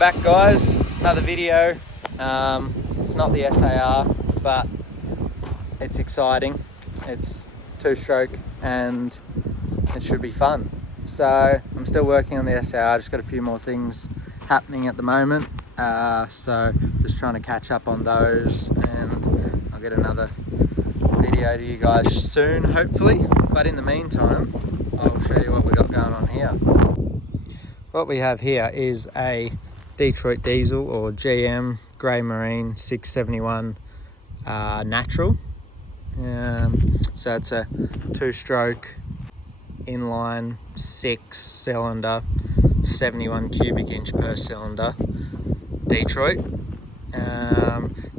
back, guys. Another video. It's not the SAR, but it's exciting. It's two-stroke and it should be fun. So I'm still working on the SAR. Just got a few more things happening at the moment. So just trying to catch up on those, and I'll get another video to you guys soon, hopefully. But in the meantime, I'll show you what we got going on here. What we have here is a Detroit Diesel or GM Grey Marine 671 natural. So it's a two-stroke inline 6-cylinder 71 cubic inch per cylinder Detroit.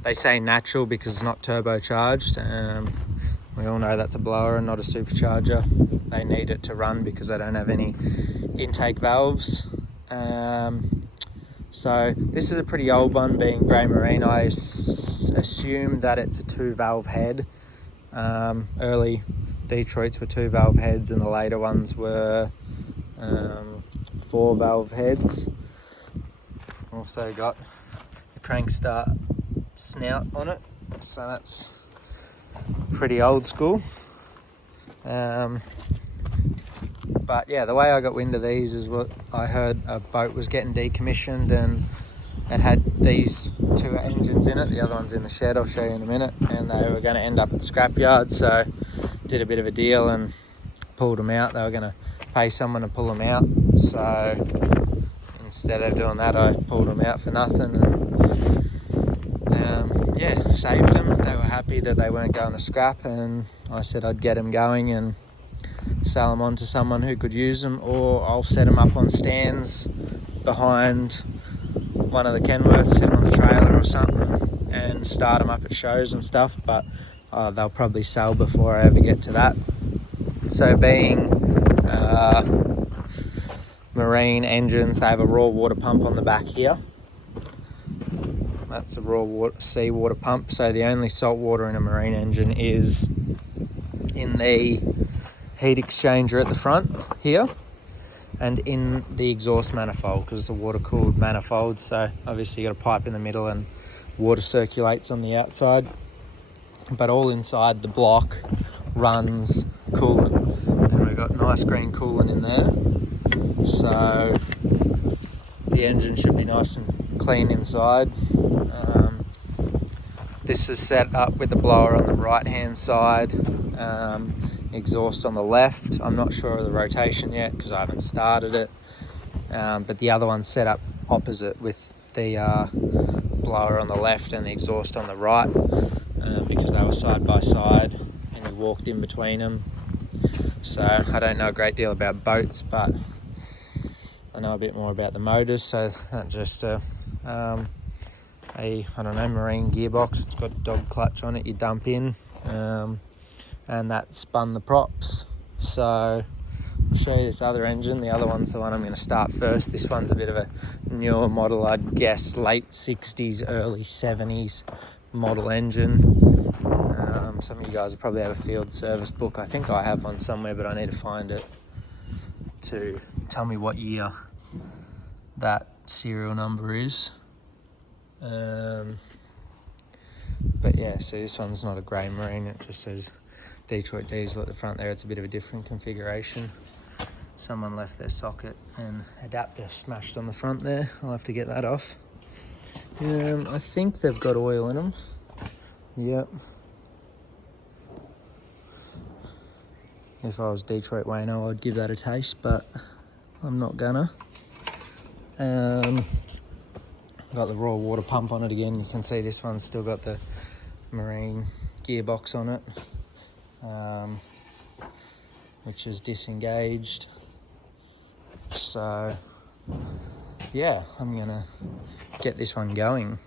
They say natural because it's not turbocharged. We all know that's a blower and not a supercharger. They need it to run because they don't have any intake valves. So this is a pretty old one, being Grey Marine. I assume that it's a 2-valve head. Early Detroits were 2-valve heads and the later ones were 4-valve heads. Also got the crank start snout on it, so that's pretty old school. But yeah, the way I got wind of these is what I heard a boat was getting decommissioned and it had these two engines in it. The other one's in the shed, I'll show you in a minute, and they were going to end up at the scrapyard. So did a bit of a deal and pulled them out. They were going to pay someone to pull them out, so instead of doing that, I pulled them out for nothing, and yeah, saved them. They were happy that they weren't going to scrap, and I said I'd get them going and sell them on to someone who could use them, or I'll set them up on stands behind one of the Kenworths, sitting on the trailer or something, and start them up at shows and stuff. But they'll probably sell before I ever get to that. So being marine engines, they have a raw water pump on the back here. That's a raw water, seawater pump. So the only salt water in a marine engine is in the heat exchanger at the front here and in the exhaust manifold, because it's a water cooled manifold. So obviously you got a pipe in the middle and water circulates on the outside, but all inside the block runs coolant, and we've got nice green coolant in there, so the engine should be nice and clean inside. This is set up with the blower on the right hand side, exhaust on the left. I'm not sure of the rotation yet because I haven't started it, but the other one's set up opposite with the blower on the left and the exhaust on the right, because they were side by side and you walked in between them. So I don't know a great deal about boats, but I know a bit more about the motors. So that's just a I don't know, marine gearbox. It's got a dog clutch on it, you dump in, and that spun the props. So I'll show you this other engine. The other one's the one I'm going to start first. This one's a bit of a newer model, I'd guess late 60s, early 70s model engine. Some of you guys will probably have a field service book. I think I have one somewhere, but I need to find it to tell me what year that serial number is. But yeah, so this one's not a Grey Marine, it just says Detroit Diesel at the front there. It's a bit of a different configuration. Someone left their socket and adapter smashed on the front there. I'll have to get that off. I think they've got oil in them. Yep. If I was Detroit Wayno, I'd give that a taste, but I'm not gonna. Got the raw water pump on it again. You can see this one's still got the marine gearbox on it, which is disengaged. So yeah, I'm gonna get this one going.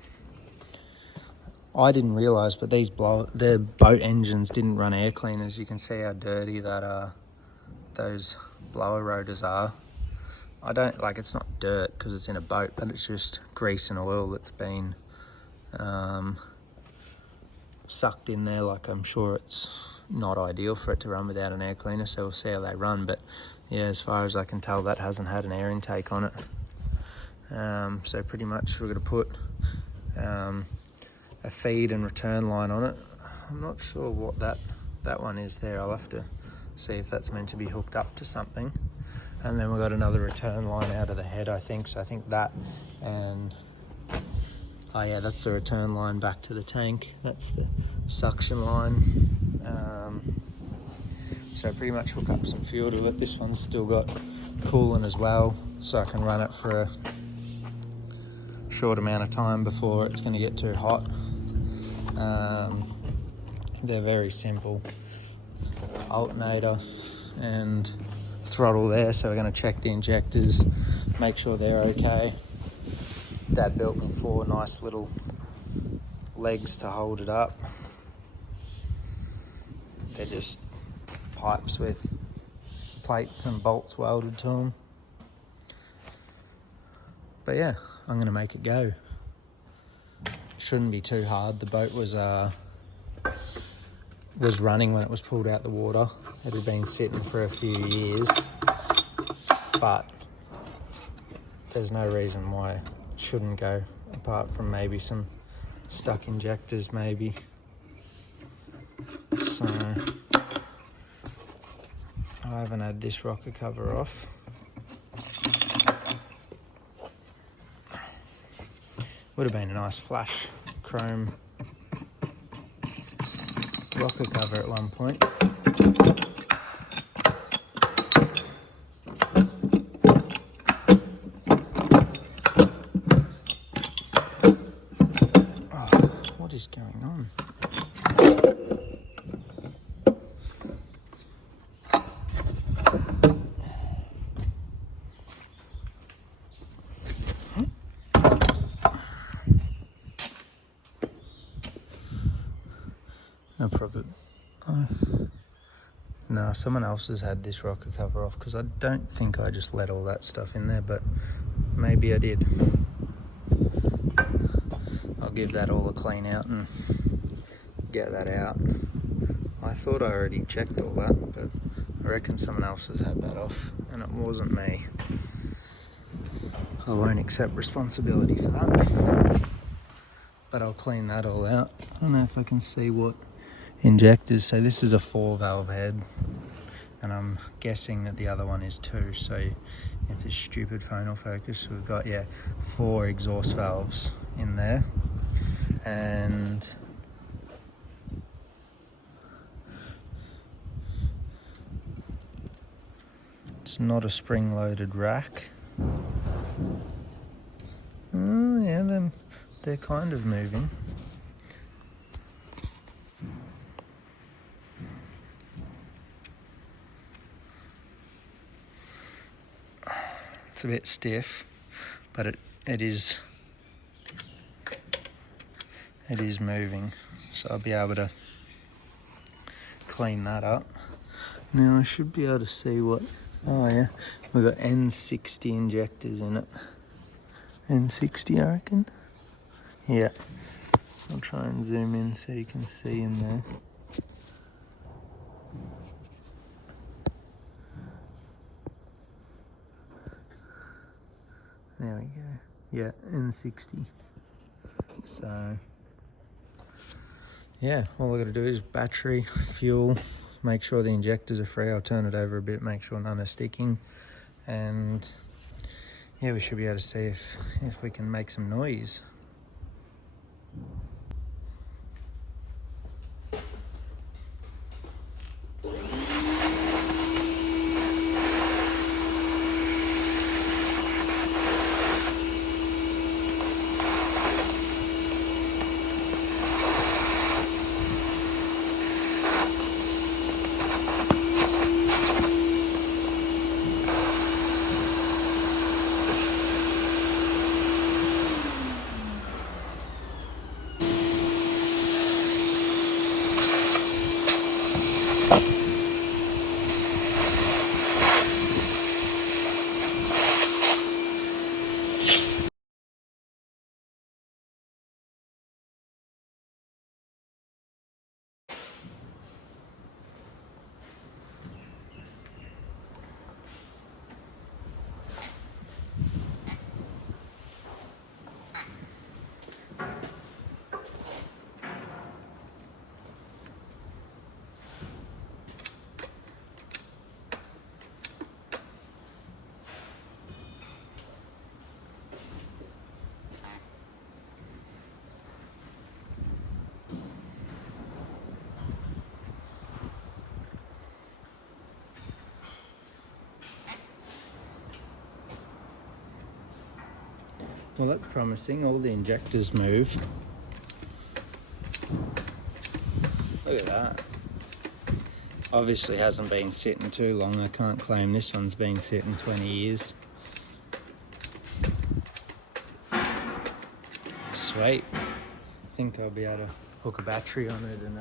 I didn't realise, but the boat engines didn't run air cleaners. You can see how dirty that those blower rotors are. I don't like, it's not dirt because it's in a boat, but it's just grease and oil that's been sucked in there. Like, I'm sure it's not ideal for it to run without an air cleaner, so we'll see how they run. But yeah, as far as I can tell, that hasn't had an air intake on it. So pretty much we're going to put a feed and return line on it. I'm not sure what that one is there. I'll have to see if that's meant to be hooked up to something. And then we've got another return line out of the head, I think. So I think that, and oh yeah, that's the return line back to the tank. That's the suction line. So pretty much hook up some fuel to it. This one's still got coolant as well, so I can run it for a short amount of time before it's going to get too hot. They're very simple. Alternator and throttle there, so we're going to check the injectors, make sure they're okay. Dad built me 4 nice little legs to hold it up. They're just pipes with plates and bolts welded to them. But yeah, I'm going to make it go. Shouldn't be too hard. The boat was running when it was pulled out the water. It had been sitting for a few years, but there's no reason why it shouldn't go, apart from maybe some stuck injectors maybe. So I haven't had this rocker cover off. Would have been a nice flash chrome rocker cover at one point. Oh, what is going on? No problem. No, someone else has had this rocker cover off, because I don't think I just let all that stuff in there, but maybe I did. I'll give that all a clean out and get that out. I thought I already checked all that, but I reckon someone else has had that off, and it wasn't me. I won't accept responsibility for that, but I'll clean that all out. I don't know if I can see what injectors. So this is a 4-valve head, and I'm guessing that the other one is 2. So if this stupid phone will focus, we've got 4 exhaust valves in there, and it's not a spring-loaded rack. Oh yeah, they're kind of moving. It's a bit stiff, but it is moving, so I'll be able to clean that up. Now I should be able to see what, oh yeah, we've got N60 injectors in it. N60 I reckon? Yeah. I'll try and zoom in so you can see in there. There we go. Yeah, N60. So, yeah, all I got to do is battery, fuel, make sure the injectors are free. I'll turn it over a bit, make sure none are sticking, and yeah, we should be able to see if we can make some noise. Well, that's promising. All the injectors move. Look at that. Obviously hasn't been sitting too long. I can't claim this one's been sitting 20 years. Sweet. I think I'll be able to hook a battery on it and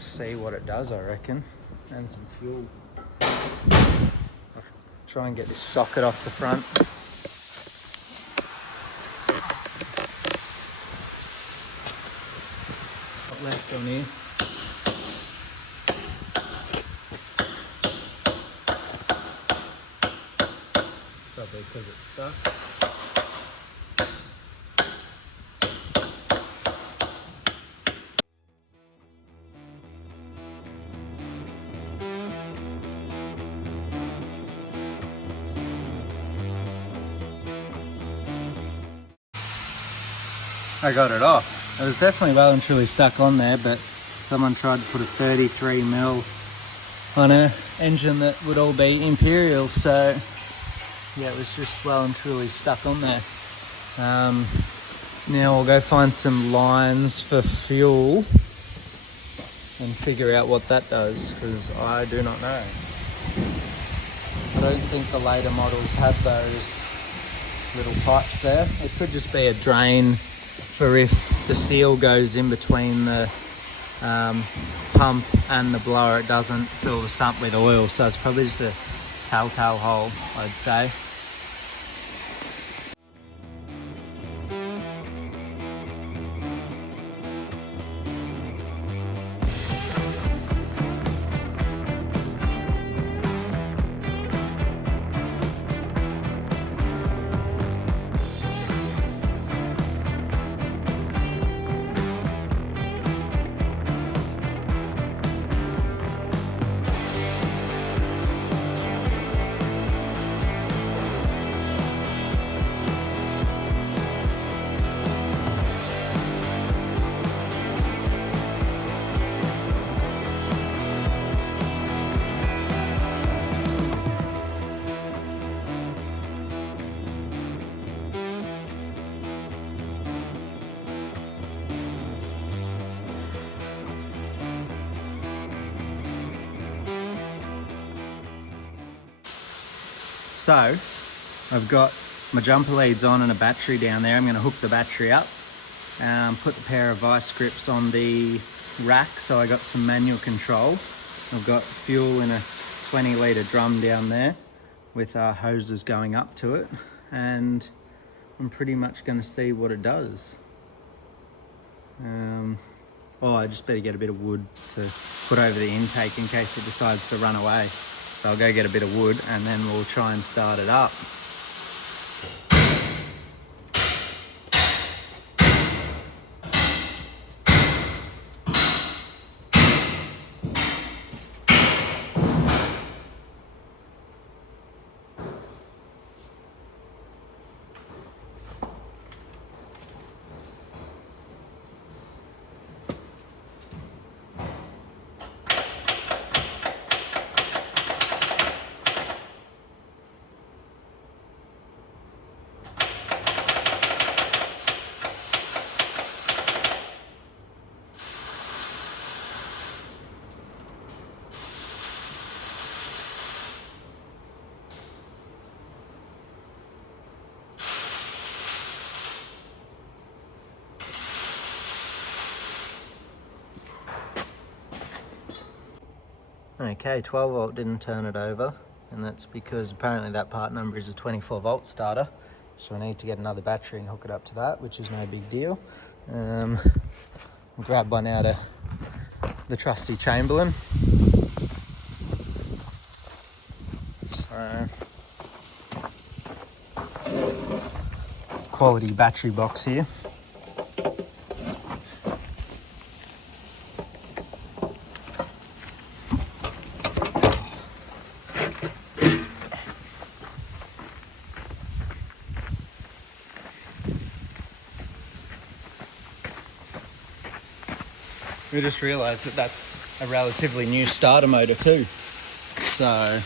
see what it does, I reckon. And some fuel. I'll try and get this socket off the front. Got left on here. Probably because it's stuck. I got it off. It was definitely well and truly stuck on there, but someone tried to put a 33mm on a engine that would all be Imperial, so yeah, it was just well and truly stuck on there. Now I'll go find some lines for fuel and figure out what that does, because I do not know. I don't think the later models have those little pipes there. It could just be a drain for if the seal goes in between the pump and the blower, it doesn't fill the sump with oil, so it's probably just a telltale hole, I'd say. So I've got my jumper leads on and a battery down there. I'm going to hook the battery up, put the pair of vice grips on the rack so I got some manual control. I've got fuel in a 20-litre drum down there with hoses going up to it, and I'm pretty much going to see what it does. Oh, I just better get a bit of wood to put over the intake in case it decides to run away. So I'll go get a bit of wood and then we'll try and start it up. Okay, 12 volt didn't turn it over, and that's because apparently that part number is a 24 volt starter. So I need to get another battery and hook it up to that, which is no big deal. I'll grab one out of the trusty Chamberlain. So, quality battery box here. We just realised that that's a relatively new starter motor too. So,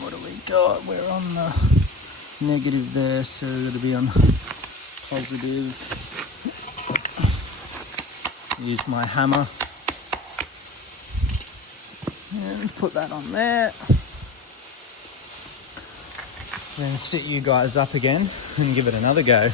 what do we got? on the negative there, so it'll be on positive. Use my hammer and put that on there. Then sit you guys up again and give it another go.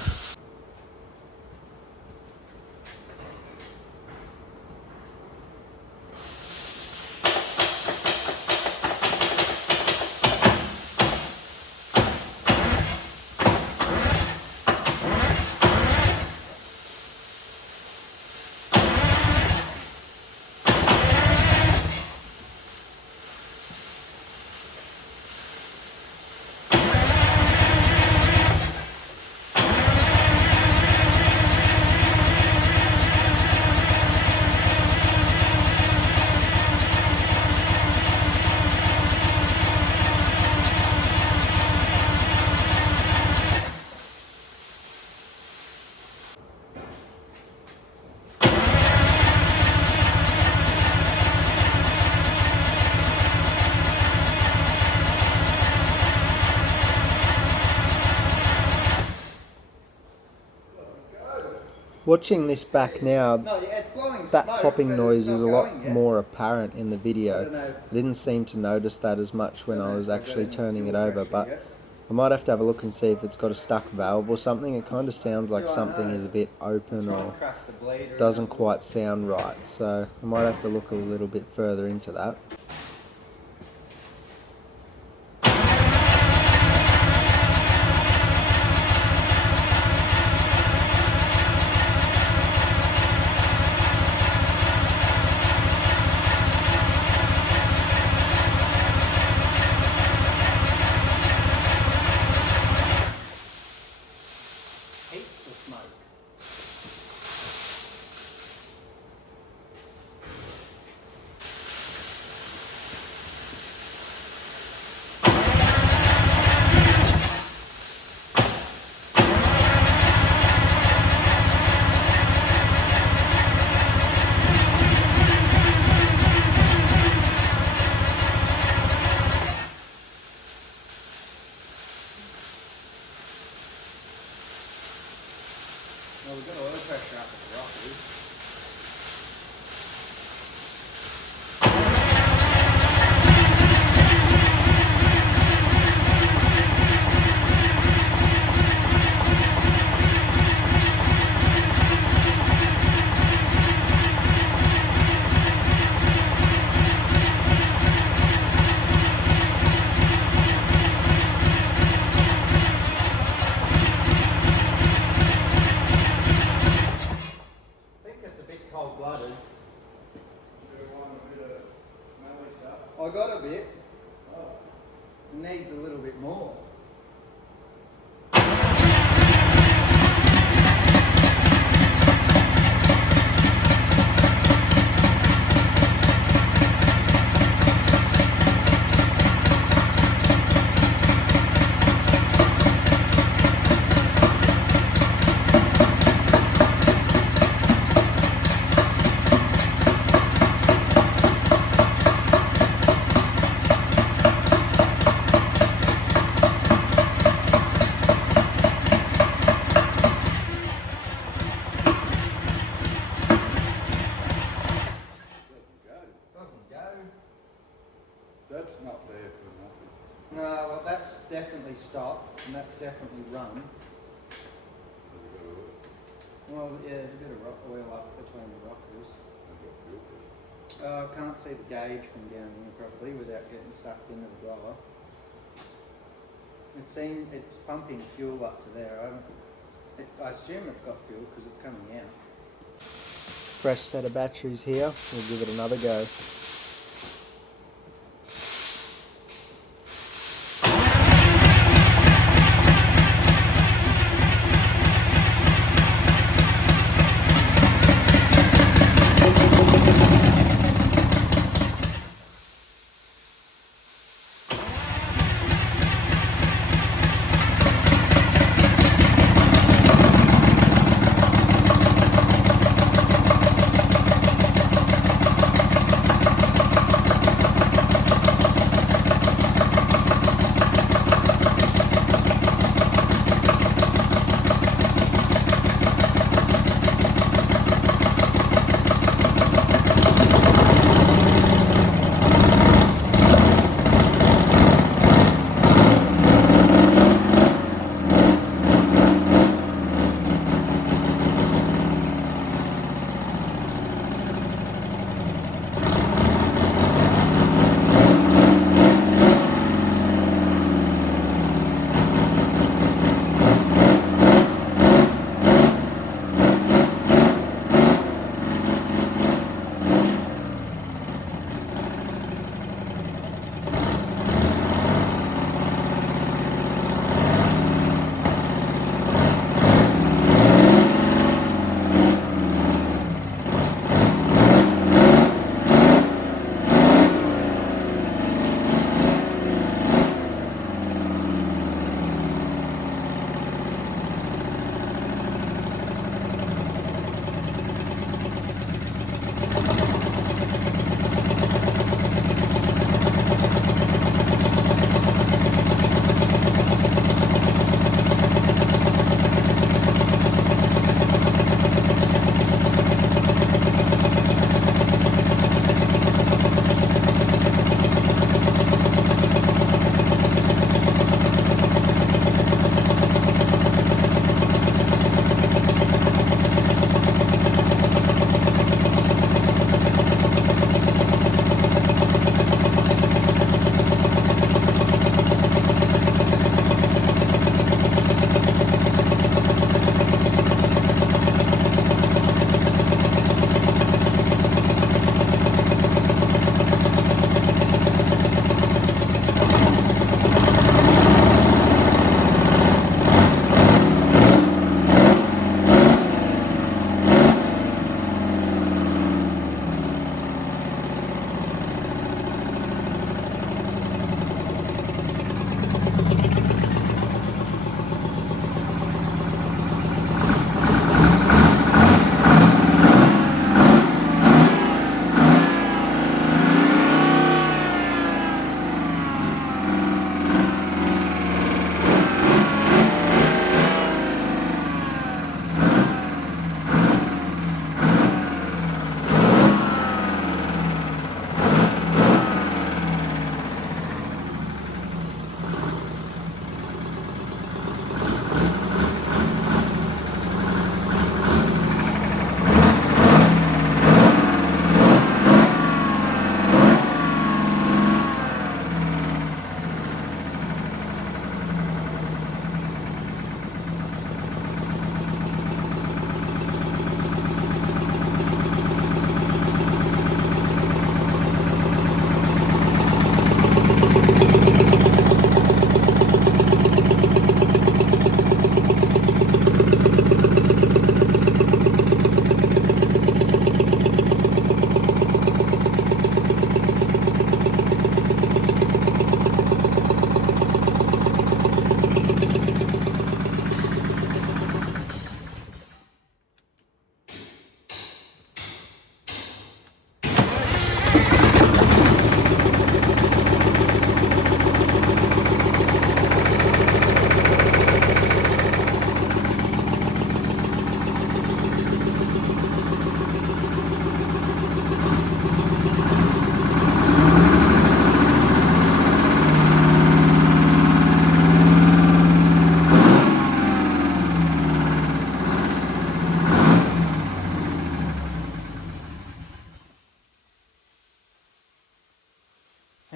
Watching this back now, that popping noise is a lot more apparent in the video. I didn't seem to notice that as much when I was actually turning it over, but I might have to have a look and see if it's got a stuck valve or something. It kind of sounds like something is a bit open or doesn't quite sound right, so I might have to look a little bit further into that. Well, we've got oil pressure up at the Rockies. Cold-blooded. I got a bit. Needs a little bit more. That's not there for nothing. No, well, that's definitely stopped, and that's definitely run. Well, yeah, there's a bit of oil up between the rockers. I can't see the gauge from down here properly without getting sucked into the blower. It's pumping fuel up to there. I assume it's got fuel because it's coming out. Fresh set of batteries here. We'll give it another go.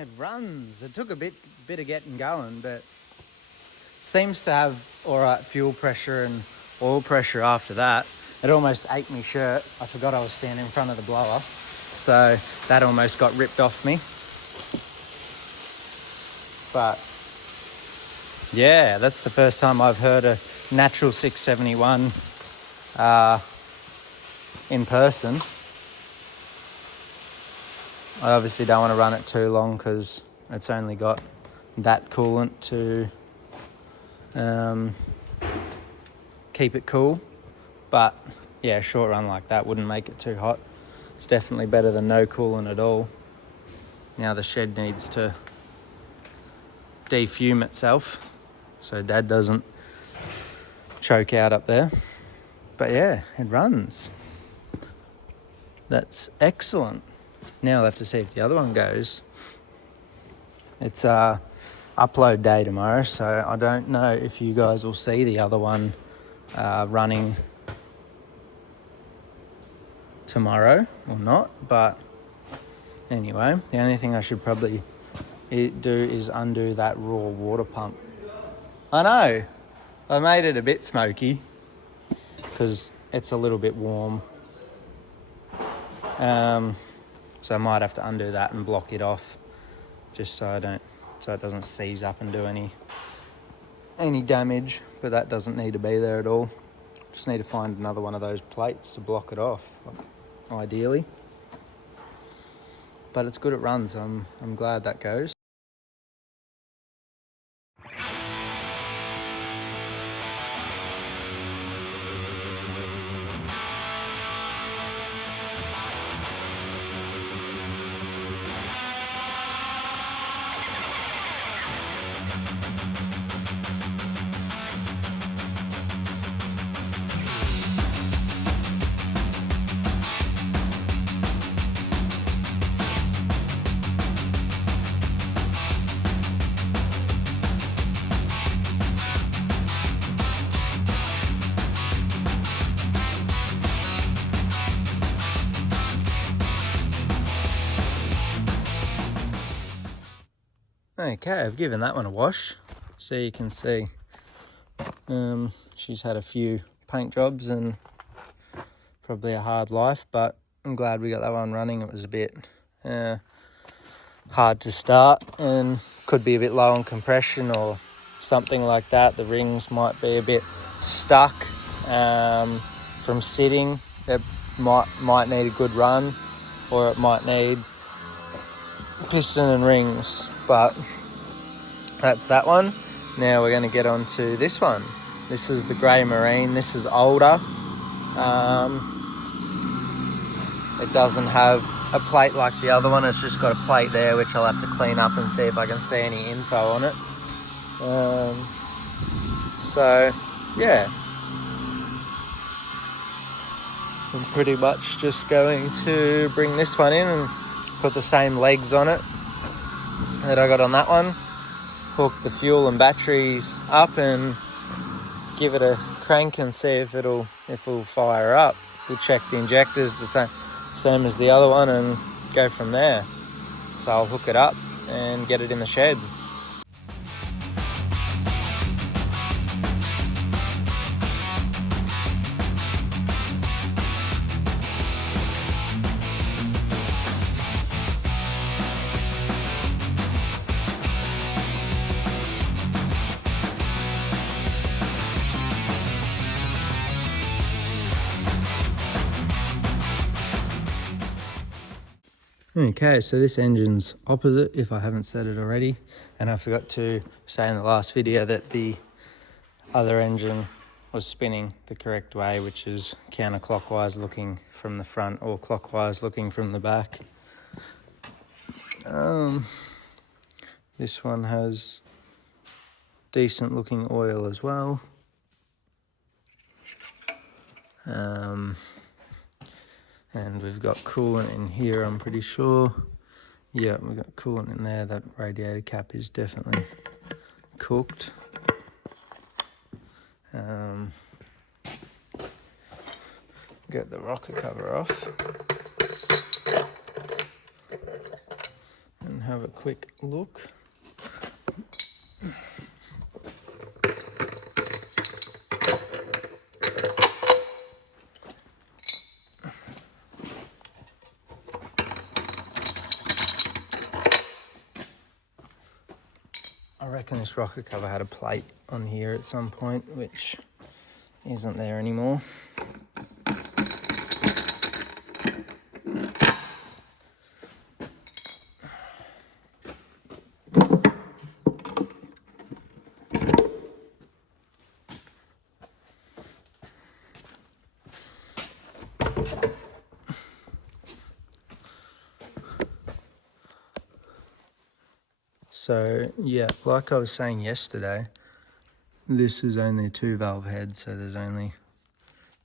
It runs. It took a bit of getting going, but seems to have all right fuel pressure and oil pressure after that. It almost ate me shirt. I forgot I was standing in front of the blower, so that almost got ripped off me. But yeah, that's the first time I've heard a natural 671 in person. I obviously don't want to run it too long because it's only got that coolant to keep it cool. But yeah, a short run like that wouldn't make it too hot. It's definitely better than no coolant at all. Now the shed needs to defume itself so Dad doesn't choke out up there. But yeah, it runs. That's excellent. Now I'll have to see if the other one goes. It's upload day tomorrow, so I don't know if you guys will see the other one running tomorrow or not. But anyway, the only thing I should probably do is undo that raw water pump. I know, I made it a bit smoky because it's a little bit warm. So I might have to undo that and block it off just so it doesn't seize up and do any damage, but that doesn't need to be there at all. Just need to find another one of those plates to block it off, ideally. But it's good, it runs. I'm glad that goes. Okay, I've given that one a wash, so you can see she's had a few paint jobs and probably a hard life, but I'm glad we got that one running. It was a bit hard to start and could be a bit low on compression or something like that. The rings might be a bit stuck from sitting. It might need a good run, or it might need piston and rings, but that's that one. Now we're going to get on to this one. This is the Grey Marine. This is older. It doesn't have a plate like the other one. It's just got a plate there, which I'll have to clean up and see if I can see any info on it. So yeah, I'm pretty much just going to bring this one in and put the same legs on it that I got on that one. Hook the fuel and batteries up and give it a crank and see if it'll fire up. We'll check the injectors the same as the other one and go from there. So I'll hook it up and get it in the shed. Okay, so this engine's opposite, if I haven't said it already, and I forgot to say in the last video that the other engine was spinning the correct way, which is counterclockwise looking from the front or clockwise looking from the back. This one has decent looking oil as well. And we've got coolant in here, I'm pretty sure. Yeah, we've got coolant in there. That radiator cap is definitely cooked. Get the rocker cover off. And have a quick look. I reckon this rocker cover had a plate on here at some point, which isn't there anymore. So yeah, like I was saying yesterday, this is only a 2-valve head, so there's only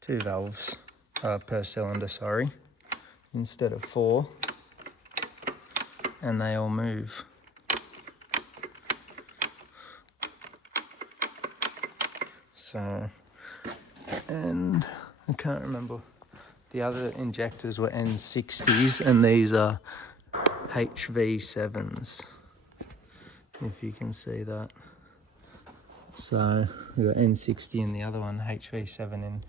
2 valves per cylinder, sorry, instead of 4, and they all move. So, and I can't remember, the other injectors were N60s and these are HV7s, if you can see that. So we've got N60 in the other one, HV7 in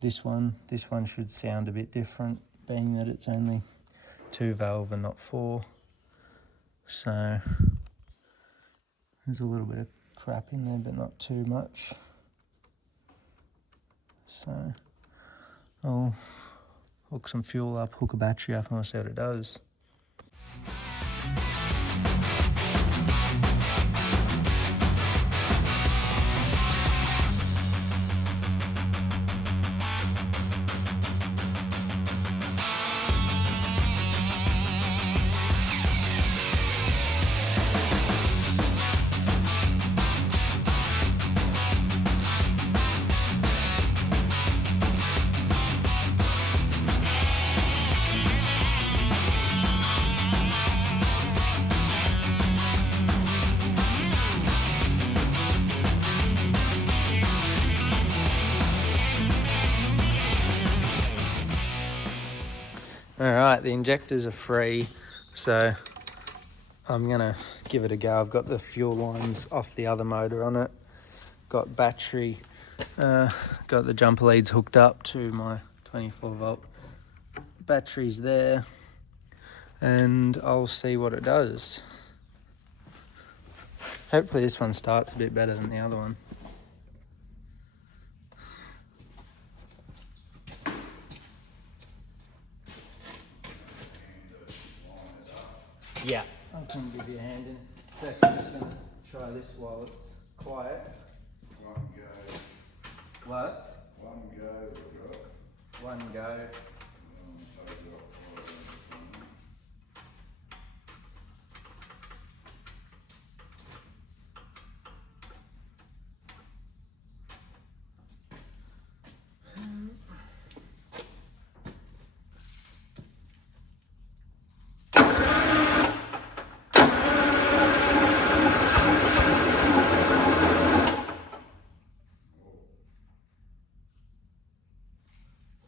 this one. This one should sound a bit different, being that it's only 2-valve and not 4. So there's a little bit of crap in there, but not too much. So I'll hook some fuel up, hook a battery up, and we'll see what it does. Alright, the injectors are free, so I'm gonna give it a go. I've got the fuel lines off the other motor on it, got battery, got the jumper leads hooked up to my 24-volt batteries there, and I'll see what it does. Hopefully this one starts a bit better than the other one. Yeah, I can give you a hand in a second. I'm just going to try this while it's quiet. One go. What? One go. One go.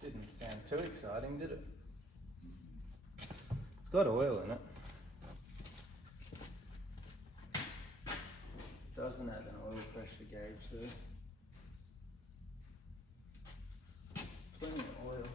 Didn't sound too exciting, did it? It's got oil in it. Doesn't have an oil pressure gauge though. Plenty of oil.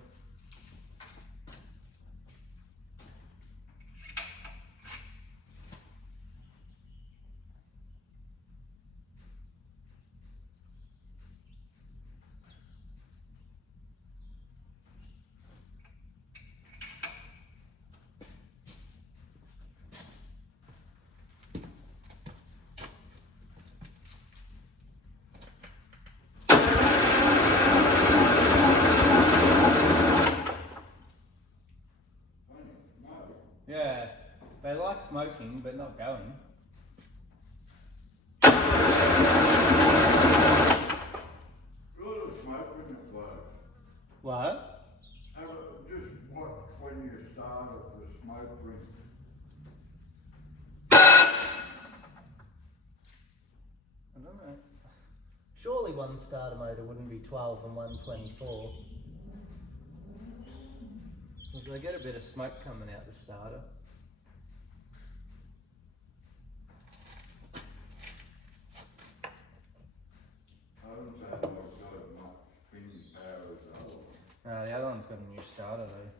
Yeah, they like smoking, but not going. Really smoke when it works. What? Just watch when you start it, the smoke ring. I don't know. Surely one starter motor wouldn't be 12 and one 24. Because I get a bit of smoke coming out the starter. doesn't sound like it's got as much spinning power as the other one. The other one's got a new starter though.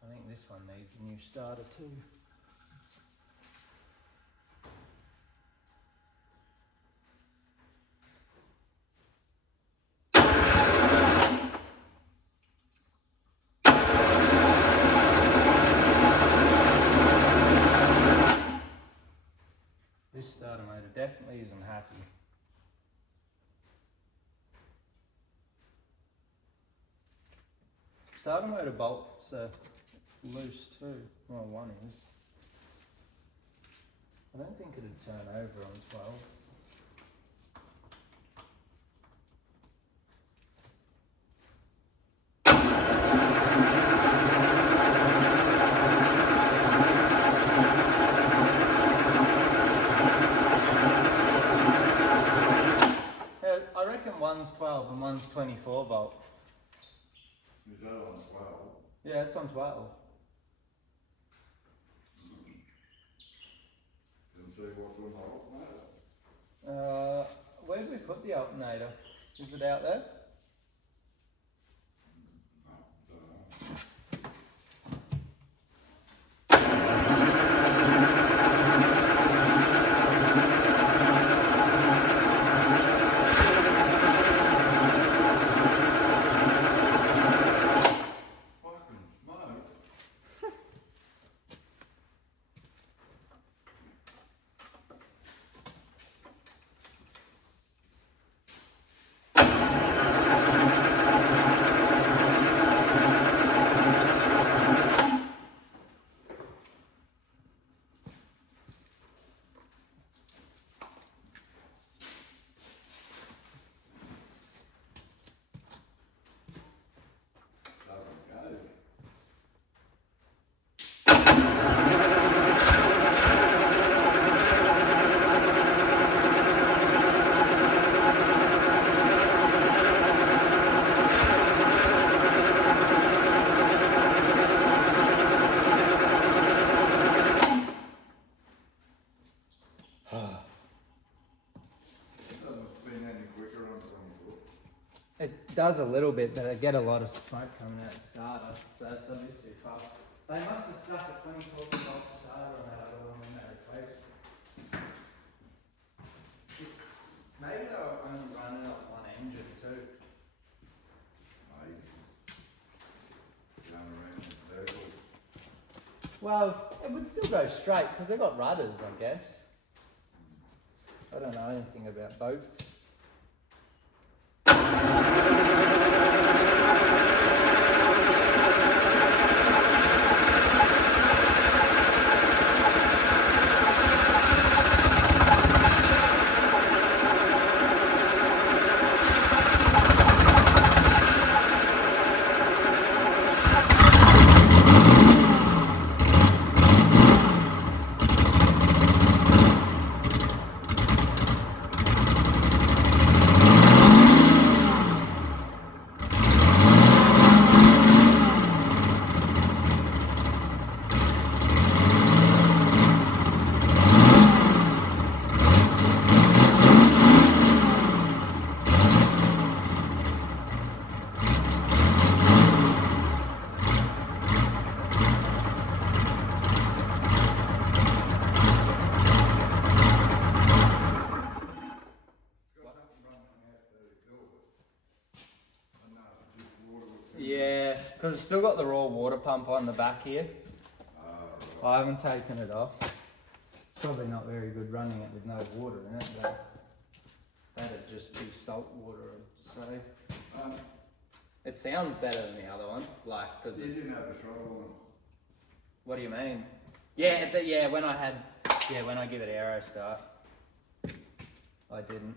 I think this one needs a new starter too. This starter motor definitely isn't happy. Starter motor bolts are loose too. Well, one is. I don't think it'd turn over on 12. Yeah, I reckon one's 12 and one's 24 volt. Is that on 12? Yeah, it's on 12. Didn't see what's on the alternator. Where did we put the alternator? Is it out there? Fucking smoke. Doesn't go. Doesn't spin any quicker on 24. It does a little bit, but I get a lot of smoke coming out the starter, so that's obviously fucked. They must have stuck a 24 volt starter on that other one when they replaced it. Maybe they were only running off one engine too. Maybe. Going around in circles. Well, it would still go straight because they've got rudders, I guess. I don't know anything about boats. Got something running out there to cool it. I know, it's just water with. Yeah, because it's still got the raw water pump on the back here. I haven't taken it off. It's probably not very good running it with no water in it, but that'd just be salt water, I'd say. It sounds better than the other one, like, because You didn't have the throttle on. What do you mean? Yeah, when I give it aero start, I didn't.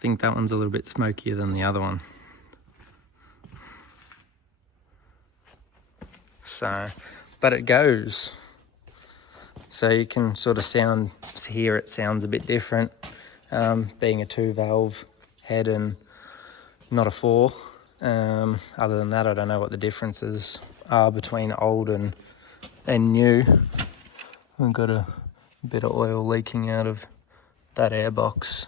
think that one's a little bit smokier than the other one. So, but it goes. So you can sort of hear it sounds a bit different, being a 2-valve head and not a 4. Other than that, I don't know what the differences are between old and new. I've got a bit of oil leaking out of that airbox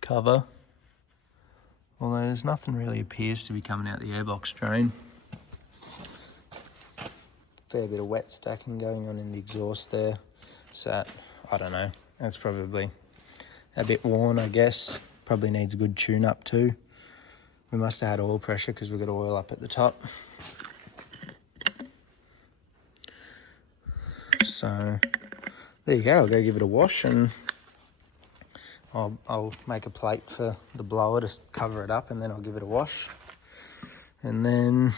cover. Although there's nothing really appears to be coming out the airbox drain. Fair bit of wet stacking going on in the exhaust there. So, I don't know. That's probably a bit worn, I guess. Probably needs a good tune up too. We must have had oil pressure because we've got oil up at the top. So, there you go. I'll go give it a wash and I'll make a plate for the blower to cover it up, and then I'll give it a wash. And then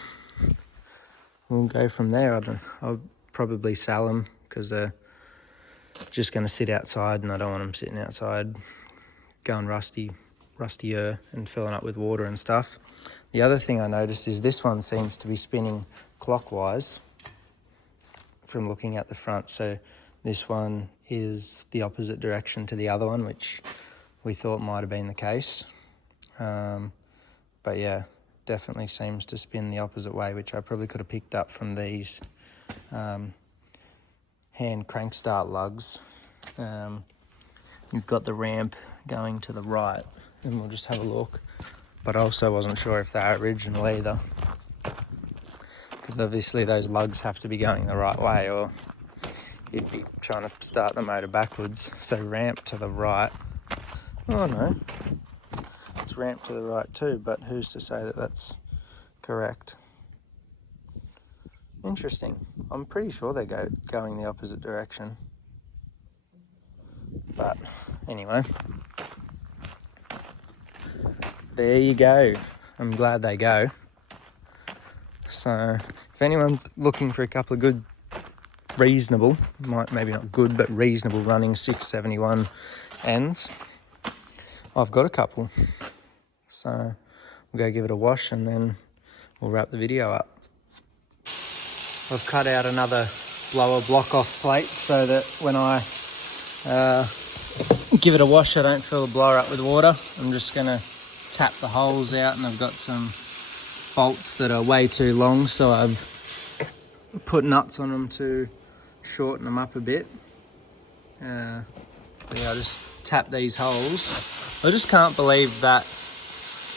we'll go from there. I'll probably sell them because they're just going to sit outside, and I don't want them sitting outside going rustier and filling up with water and stuff. The other thing I noticed is this one seems to be spinning clockwise from looking at the front. So this one is the opposite direction to the other one, which we thought might have been the case. But yeah, definitely seems to spin the opposite way, which I probably could have picked up from these hand crank start lugs. You've got the ramp going to the right, and we'll just have a look. But I also wasn't sure if they're original either, because obviously those lugs have to be going the right way, or you'd be trying to start the motor backwards. So ramp to the right. Oh no, it's ramp to the right too, but who's to say that that's correct? Interesting. I'm pretty sure they're going the opposite direction. But anyway, there you go. I'm glad they go. So if anyone's looking for a couple of good, reasonable, maybe not good, but reasonable running 671 ends, I've got a couple. So we'll go give it a wash and then we'll wrap the video up. I've cut out another blower block off plate so that when I give it a wash, I don't fill the blower up with water. I'm just going to tap the holes out, and I've got some bolts that are way too long, so I've put nuts on them to shorten them up a bit. Yeah, I just tap these holes. I just can't believe that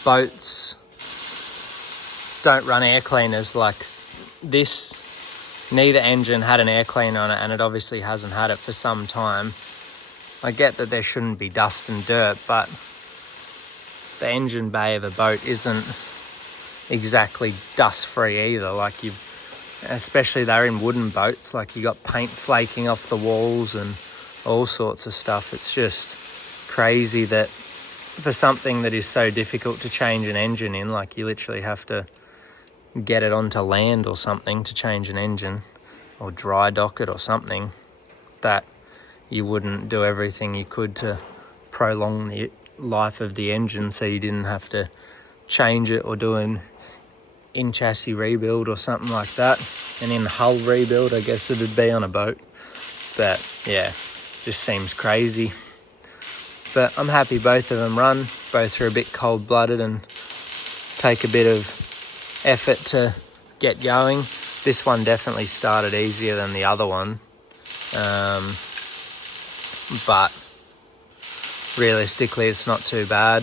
boats don't run air cleaners like this. Neither engine had an air cleaner on it, and it obviously hasn't had it for some time. I get that there shouldn't be dust and dirt, but the engine bay of a boat isn't exactly dust free either. Like especially they're in wooden boats, like you got paint flaking off the walls and all sorts of stuff. It's just crazy that for something that is so difficult to change an engine in, like you literally have to get it onto land or something to change an engine, or dry dock it or something, that you wouldn't do everything you could to prolong the life of the engine so you didn't have to change it or do an in-chassis rebuild or something like that. An in-hull rebuild, I guess it'd be on a boat. But yeah, just seems crazy. But I'm happy both of them run. Both are a bit cold-blooded and take a bit of effort to get going. This one definitely started easier than the other one. But realistically, it's not too bad.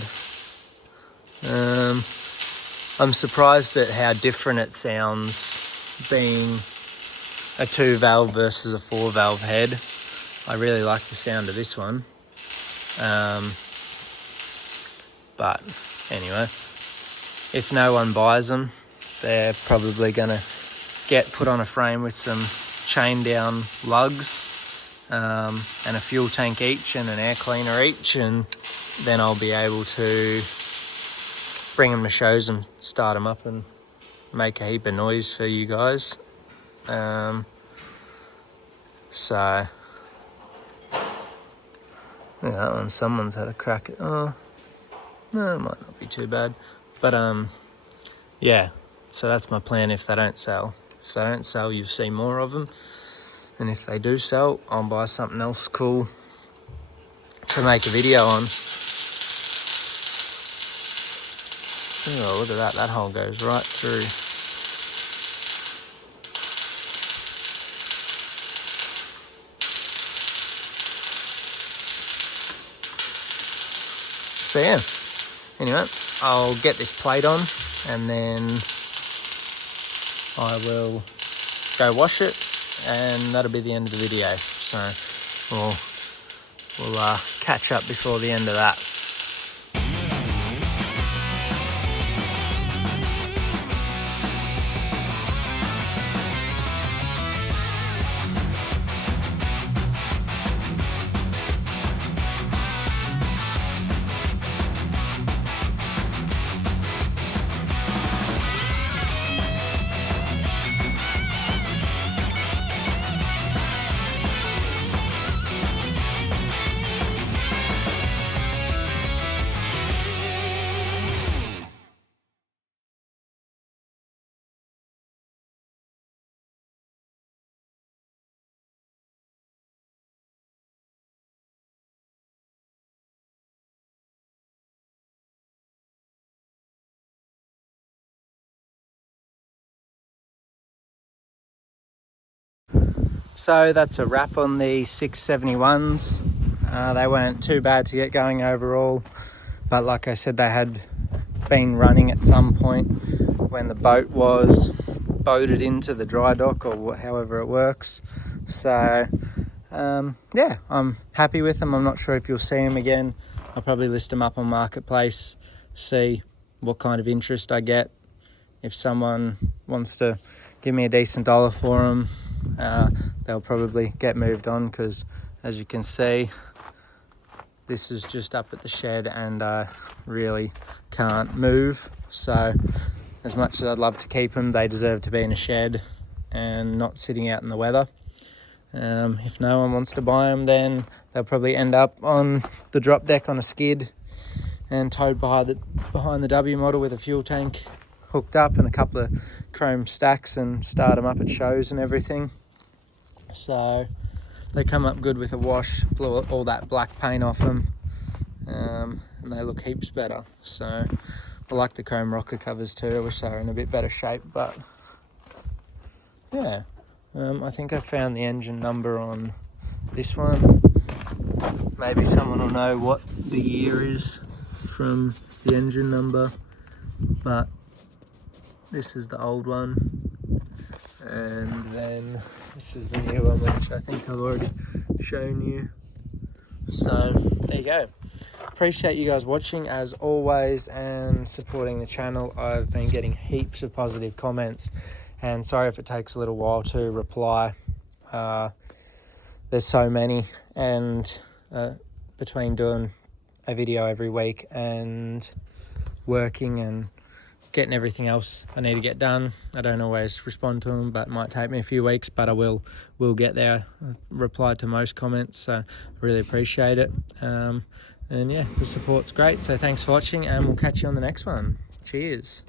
I'm surprised at how different it sounds being a 2-valve versus a 4-valve head. I really like the sound of this one. But anyway, if no one buys them, they're probably going to get put on a frame with some chain down lugs, and a fuel tank each and an air cleaner each, and then I'll be able to bring them to shows and start them up and make a heap of noise for you guys. So Yeah, that one, someone's had a crack at. Oh, no, it might not be too bad. But yeah. So that's my plan. If they don't sell, you'll see more of them. And if they do sell, I'll buy something else cool to make a video on. Oh, look at that. That hole goes right through. So yeah, anyway, I'll get this plate on and then I will go wash it, and that'll be the end of the video. So we'll catch up before the end of that. So that's a wrap on the 671s. They weren't too bad to get going overall, but like I said, they had been running at some point when the boat was boated into the dry dock, or however it works. So yeah, I'm happy with them. I'm not sure if you'll see them again. I'll probably list them up on Marketplace, see what kind of interest I get. If someone wants to give me a decent dollar for them, they'll probably get moved on, because as you can see, this is just up at the shed and I really can't move. So as much as I'd love to keep them, they deserve to be in a shed and not sitting out in the weather. If no one wants to buy them, then they'll probably end up on the drop deck on a skid and towed behind the W model with a fuel tank hooked up and a couple of chrome stacks, and start them up at shows and everything. So they come up good with a wash, blew all that black paint off them, and they look heaps better. So I like the chrome rocker covers too. I wish they were in a bit better shape, but yeah. I think I found the engine number on this one. Maybe someone will know what the year is from the engine number, but this is the old one, and then this is the new one, which I think I've already shown you. So there you go. Appreciate you guys watching as always and supporting the channel. I've been getting heaps of positive comments, and sorry if it takes a little while to reply. There's so many, and between doing a video every week and working and getting everything else I need to get done, I don't always respond to them, but it might take me a few weeks, but I will get there. I've replied to most comments, so I really appreciate it. And yeah, the support's great, so thanks for watching, and we'll catch you on the next one. Cheers.